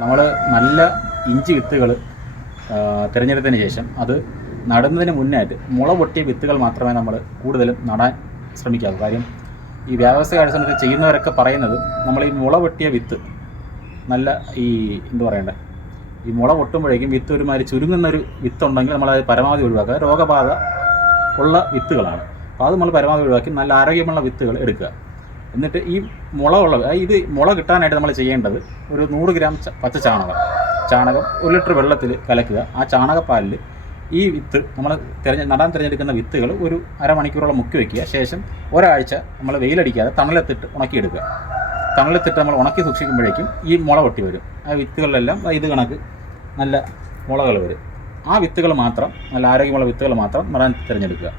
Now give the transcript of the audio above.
നമ്മൾ നല്ല ഇഞ്ചി വിത്തുകൾ തിരഞ്ഞെടുത്തതിന് ശേഷം അത് നടുന്നതിന് മുന്നായിട്ട് മുള പൊട്ടിയ വിത്തുകൾ മാത്രമേ നമ്മൾ കൂടുതലും നടാൻ ശ്രമിക്കാവൂ. കാര്യം ഈ വ്യാവസായിക അടിസ്ഥാനത്തിൽ ചെയ്യുന്നവരൊക്കെ പറയുന്നത് നമ്മൾ ഈ മുള പൊട്ടിയ വിത്ത് നല്ല ഈ എന്ത് പറയണ്ടേ ഈ മുള പൊട്ടുമ്പോഴേക്കും വിത്ത് ഒരുമാതിരി ചുരുങ്ങുന്നൊരു വിത്തുണ്ടെങ്കിൽ നമ്മളത് പരമാവധി ഒഴിവാക്കുക. രോഗബാധ ഉള്ള വിത്തുകളാണ്. അപ്പോൾ അത് നമ്മൾ പരമാവധി ഒഴിവാക്കി നല്ല ആരോഗ്യമുള്ള വിത്തുകൾ എടുക്കുക. എന്നിട്ട് ഈ മുള ഉള്ള ഇത് മുള കിട്ടാനായിട്ട് നമ്മൾ ചെയ്യേണ്ടത് ഒരു നൂറ് ഗ്രാം പച്ച ചാണകം. ചാണകം ഒരു ലിറ്റർ വെള്ളത്തിൽ കലക്കുക. ആ ചാണകപ്പാലിൽ ഈ വിത്ത് നമ്മൾ തിരഞ്ഞ് നടാൻ തിരഞ്ഞെടുക്കുന്ന വിത്തുകൾ ഒരു അരമണിക്കൂറോളം മുക്കി വയ്ക്കുക ശേഷം ഒരാഴ്ച നമ്മൾ വെയിലടിക്കാതെ തണലത്തിട്ട് ഉണക്കിയെടുക്കുക. തണലത്തിട്ട് നമ്മൾ ഉണക്കി സൂക്ഷിക്കുമ്പോഴേക്കും ഈ മുള പൊട്ടി വരും. ആ വിത്തുകളിലെല്ലാം ഇത് കണക്ക് നല്ല മുളകൾ വരും. ആ വിത്തുകൾ മാത്രം നല്ല ആരോഗ്യമുള്ള വിത്തുകൾ മാത്രം നടാൻ തിരഞ്ഞെടുക്കുക.